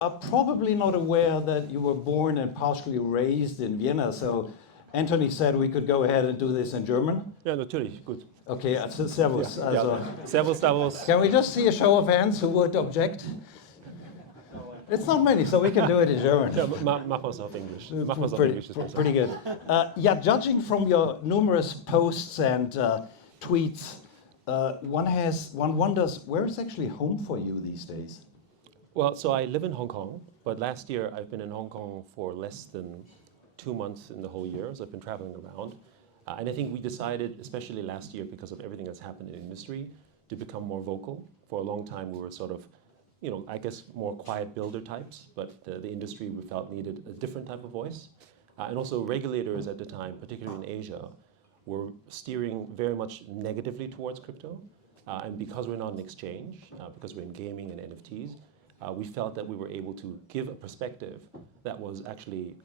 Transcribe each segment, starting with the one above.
are probably not aware that you were born and partially raised in Vienna. So Anthony said we could go ahead and do this in German. Ja, natürlich, gut. Okay, also servus. Ja, Also, ja. Servus, Davos. can we just see a show of hands who would object? It's not many, so we can do it in German. Ja, mach was auf Englisch. Mach was auf Englisch. Pretty good. Yeah, judging from your numerous posts and tweets, one wonders where is actually home for you these days? Well, so I live in Hong Kong, but last year I've been in Hong Kong for less than 2 months in the whole year, so I've been traveling around. And I think we decided, especially last year, because of everything that's happened in the industry, to become more vocal. For a long time we were sort of, I guess more quiet builder types, but the industry we felt needed a different type of voice. And also regulators at the time, particularly in Asia, were steering very much negatively towards crypto. And because we're not an exchange, because we're in gaming and NFTs, we felt that we were able to give a perspective that was actually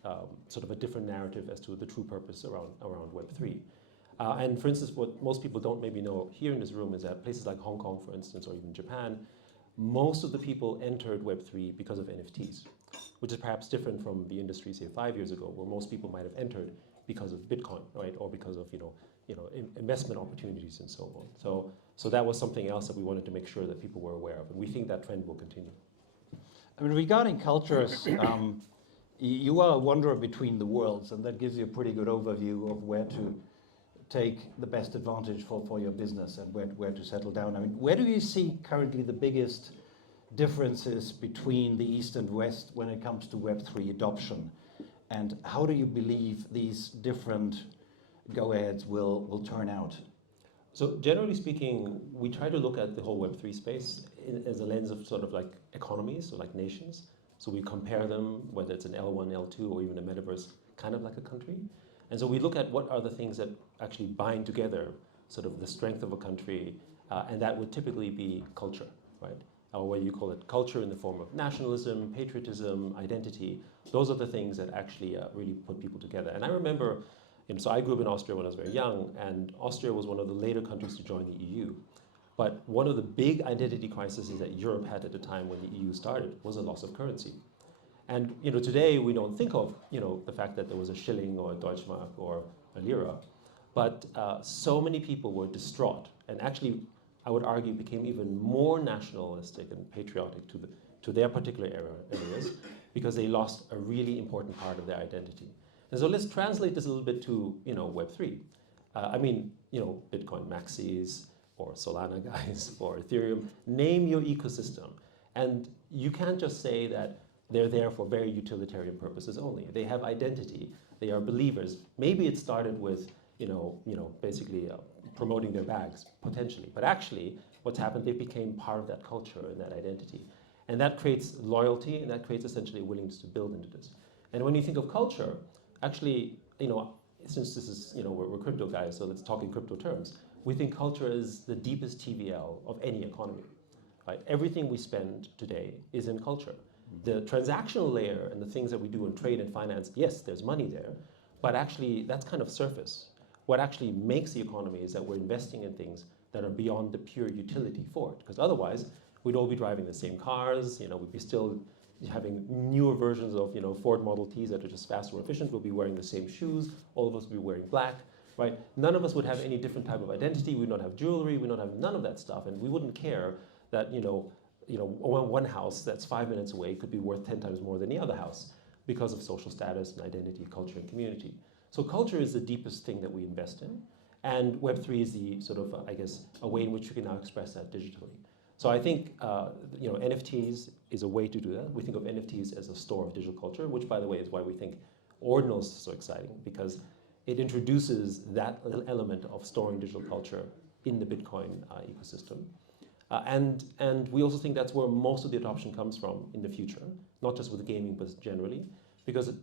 sort of a different narrative as to the true purpose around Web3. And for instance, what most people don't maybe know here in this room is that places like Hong Kong, for instance, or even Japan, most of the people entered Web3 because of NFTs, which is perhaps different from the industry, say 5 years ago, where most people might have entered because of Bitcoin, right, or because of investment opportunities and so on. So that was something else that we wanted to make sure that people were aware of, and we think that trend will continue. I mean, regarding cultures, you are a wanderer between the worlds, and that gives you a pretty good overview of where to take the best advantage for your business and where to settle down. I mean, where do you see currently the biggest differences between the East and West when it comes to Web3 adoption? And how do you believe these different go-aheads will turn out? So generally speaking, we try to look at the whole Web3 space as a lens of sort of like economies, so like nations. So we compare them, whether it's an L1, L2, or even a metaverse, kind of like a country. And so we look at what are the things that actually bind together sort of the strength of a country, and that would typically be culture, right? Or whether you call it culture in the form of nationalism, patriotism, identity. Those are the things that actually really put people together. And I remember, so I grew up in Austria when I was very young, and Austria was one of the later countries to join the EU. But one of the big identity crises that Europe had at the time when the EU started was a loss of currency. And today we don't think of the fact that there was a shilling or a Deutschmark or a lira, but so many people were distraught, and actually I would argue became even more nationalistic and patriotic to their particular areas because they lost a really important part of their identity. And so let's translate this a little bit to Web3. I mean, Bitcoin maxis or Solana guys or Ethereum, name your ecosystem. And you can't just say that they're there for very utilitarian purposes only. They have identity. They are believers. Maybe it started with, basically promoting their bags, potentially. But actually, what's happened, they became part of that culture and that identity. And that creates loyalty, and that creates essentially a willingness to build into this. And when you think of culture, actually, since this is, we're crypto guys, so let's talk in crypto terms. We think culture is the deepest TVL of any economy, right? Everything we spend today is in culture. The transactional layer and the things that we do in trade and finance, yes, there's money there, but actually that's kind of surface. What actually makes the economy is that we're investing in things that are beyond the pure utility for it, because otherwise we'd all be driving the same cars, we'd be still having newer versions of Ford Model Ts that are just faster or efficient. We'll be wearing the same shoes. All of us will be wearing black, right? None of us would have any different type of identity. We don't have jewelry. We don't have none of that stuff, and we wouldn't care that one house that's 5 minutes away could be worth 10 times more than the other house because of social status and identity, culture, and community. So culture is the deepest thing that we invest in, and Web3 is the sort of, I guess, a way in which you can now express that digitally. So I think NFTs is a way to do that. We think of NFTs as a store of digital culture, which, by the way, is why we think Ordinals is so exciting, because it introduces that element of storing digital culture in the Bitcoin ecosystem. And we also think that's where most of the adoption comes from in the future, not just with gaming, but generally, because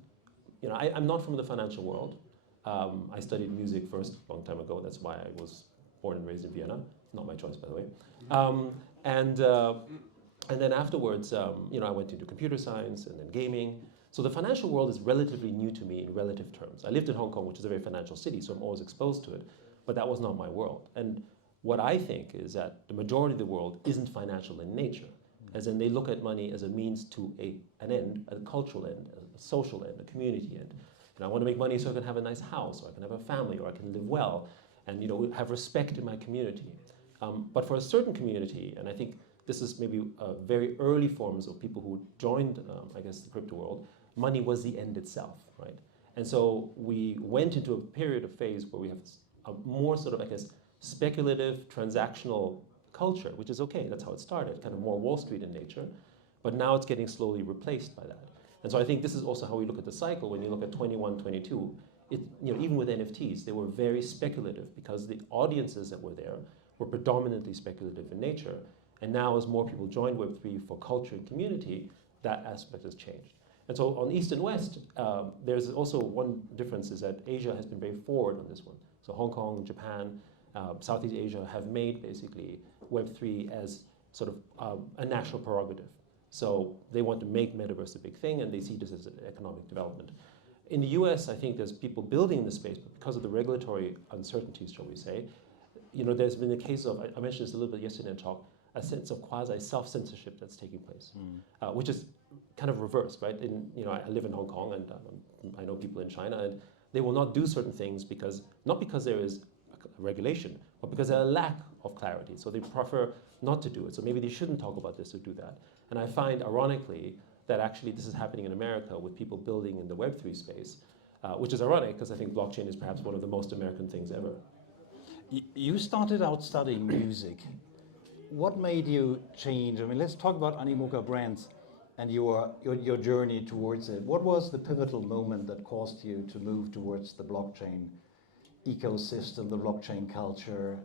I'm not from the financial world. I studied music first a long time ago. That's why I was born and raised in Vienna. Not my choice, by the way. And then afterwards, I went into computer science and then gaming. So the financial world is relatively new to me in relative terms. I lived in Hong Kong, which is a very financial city, so I'm always exposed to it, but that was not my world. And what I think is that the majority of the world isn't financial in nature. as in they look at money as a means to an end, a cultural end, a social end, a community end. And I want to make money so I can have a nice house, or I can have a family, or I can live well, and have respect in my community. But for a certain community, and I think this is maybe very early forms of people who joined, I guess, the crypto world, money was the end itself, right? And so we went into a period of phase where we have a more sort of, I guess, speculative, transactional culture, which is okay, that's how it started, kind of more Wall Street in nature, but now it's getting slowly replaced by that. And so I think this is also how we look at the cycle. When you look at 21, 22, even with NFTs, they were very speculative because the audiences that were there were predominantly speculative in nature. And now as more people join Web3 for culture and community, that aspect has changed. And so on East and West, there's also one difference is that Asia has been very forward on this one. So Hong Kong, Japan, Southeast Asia have made basically Web3 as sort of a national prerogative. So they want to make metaverse a big thing, and they see this as an economic development. In the US, I think there's people building in the space, but because of the regulatory uncertainties, shall we say, there's been a case of, I mentioned this a little bit yesterday in talk, a sense of quasi self-censorship that's taking place, which is kind of reversed, right? I live in Hong Kong, and I know people in China, and they will not do certain things not because there is a regulation, but because there's a lack of clarity. So they prefer not to do it. So maybe they shouldn't talk about this or do that. And I find, ironically, that actually this is happening in America with people building in the Web3 space, which is ironic because I think blockchain is perhaps one of the most American things ever. You started out studying music. What made you change? I mean, let's talk about Animoca brands and your journey towards it. What was the pivotal moment that caused you to move towards the blockchain ecosystem, the blockchain culture?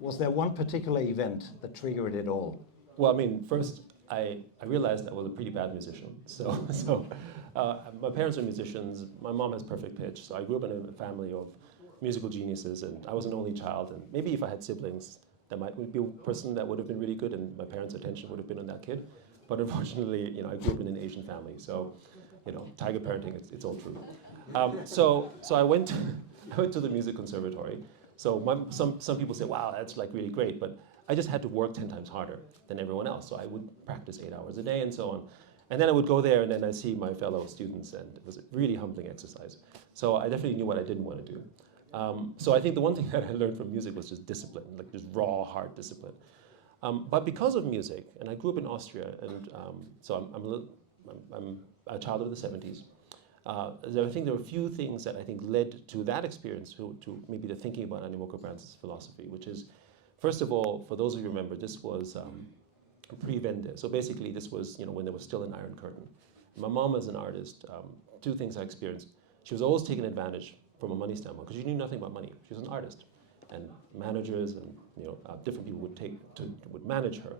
Was there one particular event that triggered it all? Well, I mean, first, I realized I was a pretty bad musician. So my parents are musicians. My mom has perfect pitch. So I grew up in a family of musical geniuses, and I was an only child. And maybe if I had siblings, that might be a person that would have been really good, and my parents' attention would have been on that kid. But unfortunately, I grew up in an Asian family. So, tiger parenting, it's all true. So I went to the music conservatory. So some people say, wow, that's like really great, but I just had to work 10 times harder than everyone else. So I would practice 8 hours a day and so on. And then I would go there and then I see my fellow students, and it was a really humbling exercise. So I definitely knew what I didn't want to do. So I think the one thing that I learned from music was just discipline, like just raw, hard discipline. But because of music, and I grew up in Austria, and so I'm a child of the 70s, I think there were a few things that I think led to that experience, to maybe the thinking about Animoca Brands' philosophy, which is, first of all, for those of you who remember, this was pre-Vende. So basically this was when there was still an Iron Curtain. My mom as an artist, two things I experienced. She was always taking advantage from a money standpoint because she knew nothing about money. She was an artist, and managers and different people would manage her,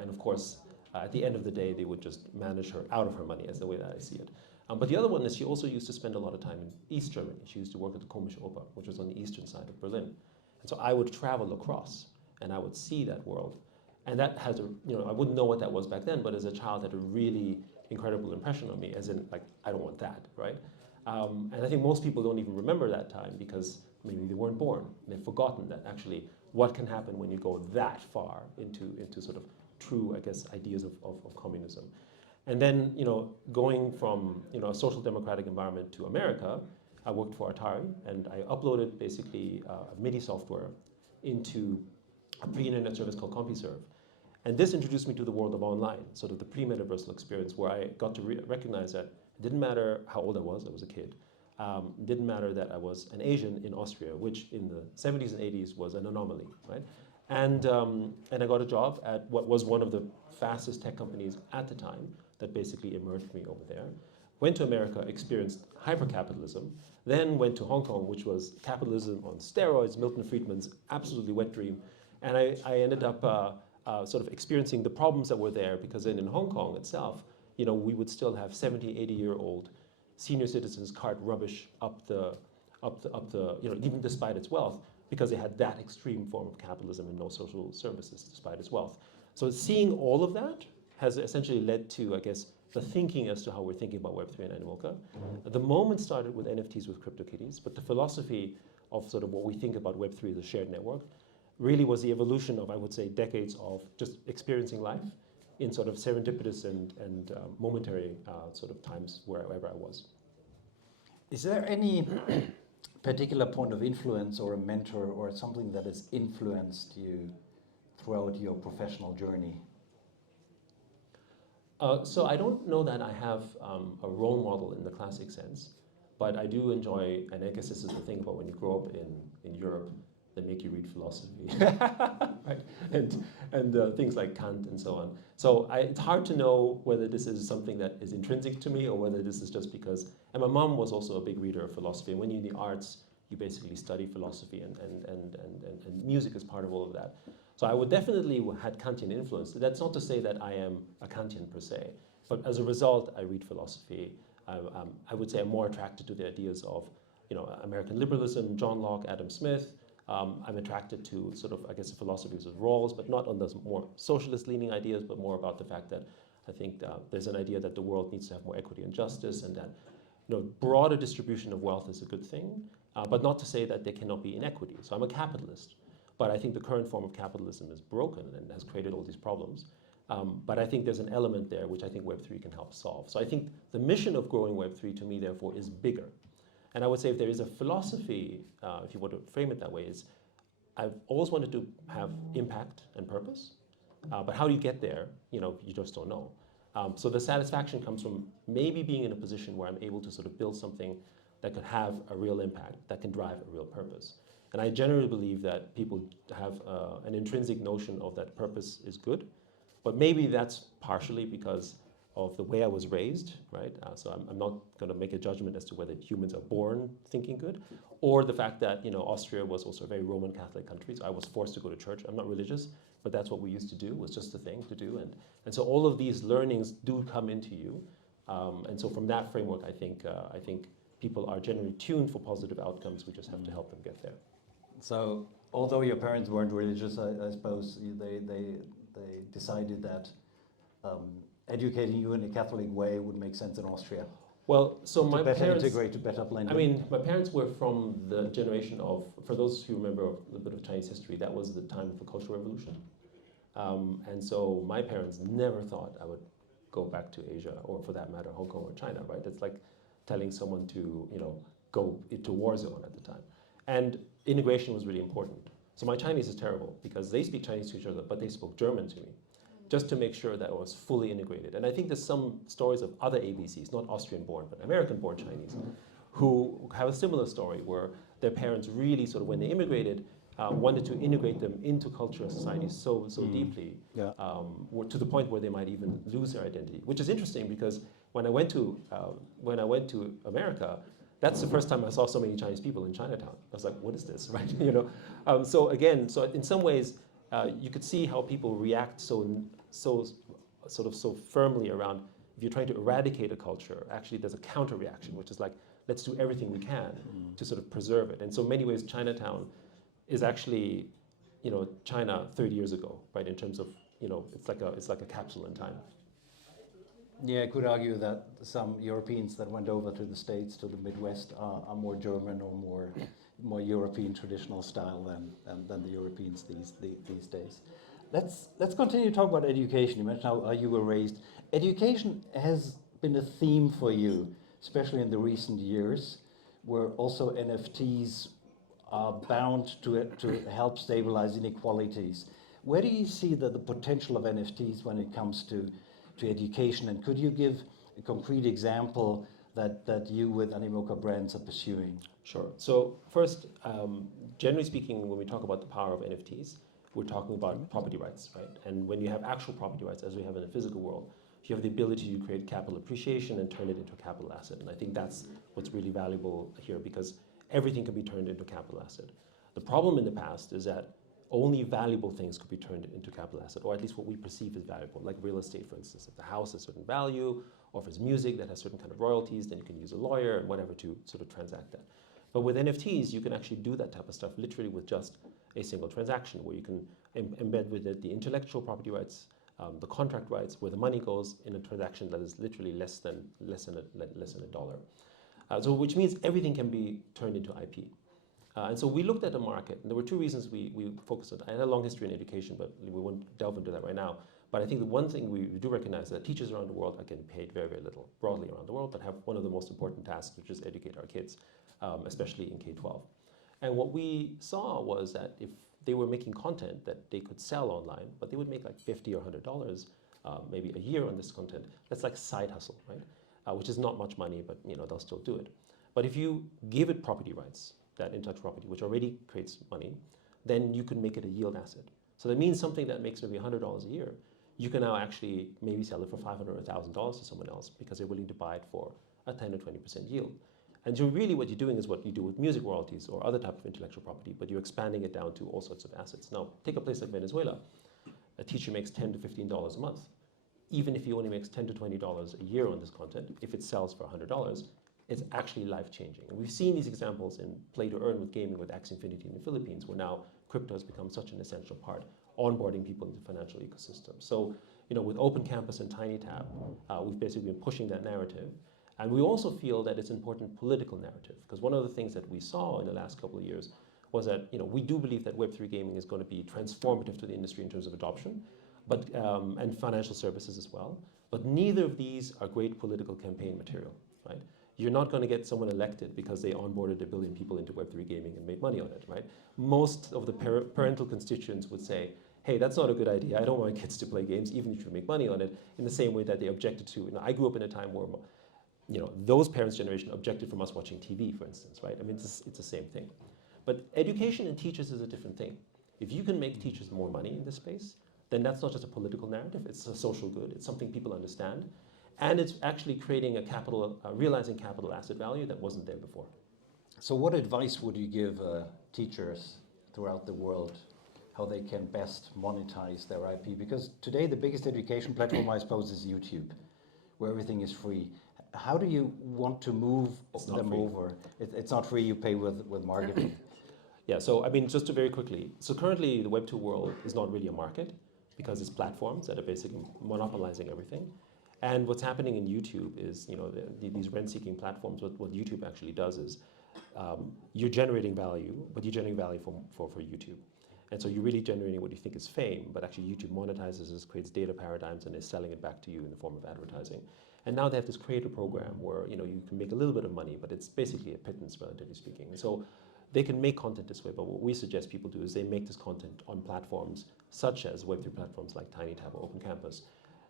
and of course at the end of the day they would just manage her out of her money, as the way that I see it. But the other one is she also used to spend a lot of time in East Germany. She used to work at the Komische Oper, which was on the eastern side of Berlin. And so I would travel across and I would see that world. And that has I wouldn't know what that was back then, but as a child had a really incredible impression on me, as in like, I don't want that, right? And I think most people don't even remember that time because maybe they weren't born. They've forgotten that actually what can happen when you go that far into sort of true, I guess, ideas of communism. And then, going from a social democratic environment to America, I worked for Atari, and I uploaded basically MIDI software into a pre-internet service called CompuServe. And this introduced me to the world of online, sort of the pre-metaversal experience, where I got to recognize that it didn't matter how old I was a kid. It didn't matter that I was an Asian in Austria, which in the 70s and 80s was an anomaly, right? And I got a job at what was one of the fastest tech companies at the time that basically emerged me over there. Went to America, experienced hyper-capitalism, then went to Hong Kong, which was capitalism on steroids, Milton Friedman's absolutely wet dream. And I ended up sort of experiencing the problems that were there, because then in Hong Kong itself, we would still have 70, 80-year-old senior citizens cart rubbish up the even despite its wealth, because they had that extreme form of capitalism and no social services despite its wealth. So seeing all of that has essentially led to, I guess, the thinking as to how we're thinking about Web3 and Animoca. The moment started with NFTs with CryptoKitties, but the philosophy of sort of what we think about Web3 as a shared network really was the evolution of, I would say, decades of just experiencing life in sort of serendipitous and momentary sort of times wherever I was. Is there any particular point of influence or a mentor or something that has influenced you throughout your professional journey? So I don't know that I have a role model in the classic sense, but I do enjoy, and I guess this is the thing about when you grow up in Europe, they make you read philosophy, right? And things like Kant and so on. So it's hard to know whether this is something that is intrinsic to me or whether this is just because, and my mom was also a big reader of philosophy, and when you're in the arts, you basically study philosophy and music is part of all of that. So I would definitely had Kantian influence. That's not to say that I am a Kantian per se, but as a result, I read philosophy. I would say I'm more attracted to the ideas of, American liberalism, John Locke, Adam Smith. I'm attracted to sort of, I guess, the philosophies of Rawls, but not on those more socialist-leaning ideas, but more about the fact that I think there's an idea that the world needs to have more equity and justice, and that broader distribution of wealth is a good thing, but not to say that there cannot be inequity. So I'm a capitalist, but I think the current form of capitalism is broken and has created all these problems. But I think there's an element there which I think Web3 can help solve. So I think the mission of growing Web3 to me, therefore, is bigger. And I would say if there is a philosophy, if you want to frame it that way, is I've always wanted to have impact and purpose. But how do you get there? You just don't know. So the satisfaction comes from maybe being in a position where I'm able to sort of build something that could have a real impact, that can drive a real purpose. And I generally believe that people have an intrinsic notion of that purpose is good, but maybe that's partially because of the way I was raised, right? So I'm not going to make a judgment as to whether humans are born thinking good, or the fact that Austria was also a very Roman Catholic country, so I was forced to go to church. I'm not religious, but that's what we used to do. It was just a thing to do, and so all of these learnings do come into you, and so from that framework, I think people are generally tuned for positive outcomes. We just have to help them get there. So, although your parents weren't religious, I suppose they decided that educating you in a Catholic way would make sense in Austria. Well, so my better parents integrate, to better blend in. I mean, my parents were from the generation of, for those who remember a little bit of Chinese history, that was the time of the Cultural Revolution. And so my parents never thought I would go back to Asia, or for that matter, Hong Kong or China, right? It's like telling someone to, go into a war zone at the time. And integration was really important. So my Chinese is terrible because they speak Chinese to each other, but they spoke German to me, just to make sure that I was fully integrated. And I think there's some stories of other ABCs, not Austrian-born, but American-born Chinese, who have a similar story where their parents really sort of, when they immigrated, wanted to integrate them into culture and society so deeply, to the point where they might even lose their identity. Which is interesting because when I went to America, that's the first time I saw so many Chinese people in Chinatown. I was like, what is this, right? So in some ways, you could see how people react so firmly around, if you're trying to eradicate a culture, actually there's a counter reaction, which is like, let's do everything we can to sort of preserve it. And so in many ways, Chinatown is actually, China 30 years ago, right? In terms of, it's like a capsule in time. Yeah, I could argue that some Europeans that went over to the States, to the Midwest, are more German or more European traditional style than the Europeans these days. Let's continue to talk about education. You mentioned how you were raised. Education has been a theme for you, especially in the recent years, where also NFTs are bound to help stabilize inequalities. Where do you see the potential of NFTs when it comes to education? And could you give a concrete example that you with Animoca brands are pursuing? Sure. So first, generally speaking, when we talk about the power of NFTs, we're talking about property rights, right? And when you have actual property rights, as we have in the physical world, you have the ability to create capital appreciation and turn it into a capital asset. And I think that's what's really valuable here, because everything can be turned into a capital asset. The problem in the past is that only valuable things could be turned into capital asset, or at least what we perceive as valuable, like real estate, for instance. If the house has certain value, or if it's music that has certain kind of royalties, then you can use a lawyer and whatever to sort of transact that. But with NFTs, you can actually do that type of stuff literally with just a single transaction, where you can embed with it the intellectual property rights, the contract rights, where the money goes in a transaction that is literally less than a dollar. So which means everything can be turned into IP. And so we looked at the market, and there were two reasons we focused on. I had a long history in education, but we won't delve into that right now. But I think the one thing we do recognize is that teachers around the world are getting paid very, very little, broadly around the world, but have one of the most important tasks, which is educate our kids, especially in K-12. And what we saw was that if they were making content that they could sell online, but they would make like $50 or $100 maybe a year on this content, that's like side hustle, right? Which is not much money, but they'll still do it. But if you give it property rights, that intellectual property, which already creates money, then you can make it a yield asset. So that means something that makes maybe $100 a year, you can now actually maybe sell it for $500 or $1,000 to someone else because they're willing to buy it for a 10 or 20% yield. And so really what you're doing is what you do with music royalties or other type of intellectual property, but you're expanding it down to all sorts of assets. Now, take a place like Venezuela. A teacher makes $10 to $15 a month. Even if he only makes $10 to $20 a year on this content, if it sells for $100, it's actually life-changing. And we've seen these examples in play to earn with gaming with Axie Infinity in the Philippines, where now crypto has become such an essential part, onboarding people into the financial ecosystem. So, with Open Campus and TinyTab, we've basically been pushing that narrative. And we also feel that it's an important political narrative, because one of the things that we saw in the last couple of years was that, we do believe that Web3 gaming is going to be transformative to the industry in terms of adoption, but and financial services as well. But neither of these are great political campaign material, right? You're not going to get someone elected because they onboarded 1 billion people into Web3 gaming and made money on it, right? Most of the parental constituents would say, hey, that's not a good idea. I don't want my kids to play games, even if you make money on it, in the same way that they objected to, I grew up in a time where, those parents' generation objected from us watching TV, for instance, right? I mean, it's the same thing. But education and teachers is a different thing. If you can make teachers more money in this space, then that's not just a political narrative, it's a social good, it's something people understand, and it's actually creating realizing capital asset value that wasn't there before. So what advice would you give teachers throughout the world how they can best monetize their IP? Because today the biggest education platform, I suppose, is YouTube, where everything is free. How do you want to move them over? It's not free, you pay with marketing. Yeah, so just to very quickly, so currently the Web 2 world is not really a market because it's platforms that are basically monopolizing everything. And what's happening in YouTube is, these rent-seeking platforms, what YouTube actually does is you're generating value, but you're generating value for YouTube. And so you're really generating what you think is fame, but actually YouTube monetizes this, creates data paradigms, and is selling it back to you in the form of advertising. And now they have this creator program where you can make a little bit of money, but it's basically a pittance, relatively speaking. And so they can make content this way, but what we suggest people do is they make this content on platforms such as Web3 platforms like TinyTab or Open Campus.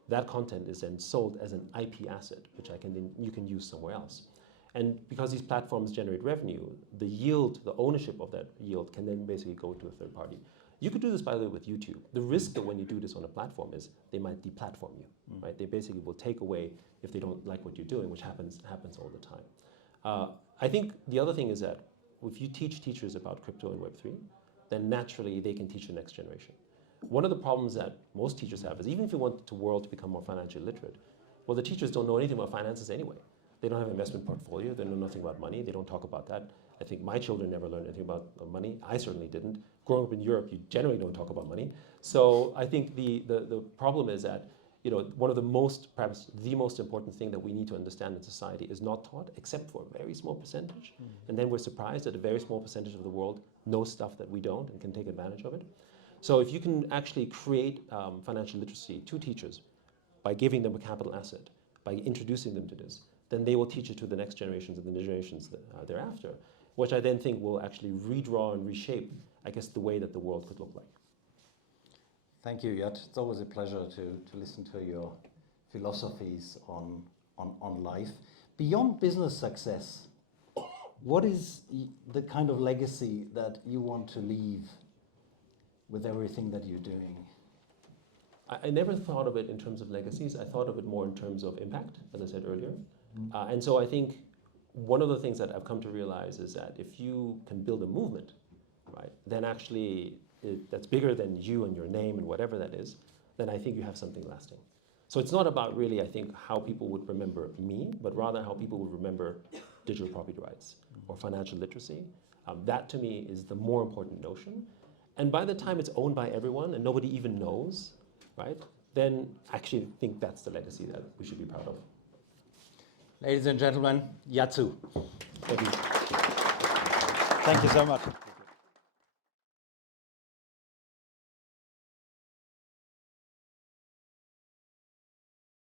That content is then sold as an IP asset, which you can use somewhere else. And because these platforms generate revenue, the yield, the ownership of that yield can then basically go to a third party. You could do this, by the way, with YouTube. The risk that when you do this on a platform is they might deplatform you, right? They basically will take away if they don't like what you're doing, which happens all the time. I think the other thing is that if you teach teachers about crypto and Web3, then naturally they can teach the next generation. One of the problems that most teachers have is even if you want the world to become more financially literate, well, the teachers don't know anything about finances anyway. They don't have an investment portfolio, they know nothing about money, they don't talk about that. I think my children never learned anything about money. I certainly didn't. Growing up in Europe, you generally don't talk about money. So I think the problem is that one of perhaps the most important thing that we need to understand in society is not taught, except for a very small percentage. And then we're surprised that a very small percentage of the world knows stuff that we don't and can take advantage of it. So if you can actually create financial literacy to teachers by giving them a capital asset, by introducing them to this, then they will teach it to the next generations and the generations thereafter, which I then think will actually redraw and reshape, I guess, the way that the world could look like. Thank you, Yat. It's always a pleasure to listen to your philosophies on life. Beyond business success, what is the kind of legacy that you want to leave with everything that you're doing? I never thought of it in terms of legacies. I thought of it more in terms of impact, as I said earlier. And so I think one of the things that I've come to realize is that if you can build a movement, right, then actually that's bigger than you and your name and whatever that is, then I think you have something lasting. So it's not about really, I think, how people would remember me, but rather how people would remember digital property rights or financial literacy. That to me is the more important notion. And by the time it's owned by everyone and nobody even knows, right, then I actually think that's the legacy that we should be proud of. Ladies and gentlemen, Yat Siu. Thank you. Thank you so much.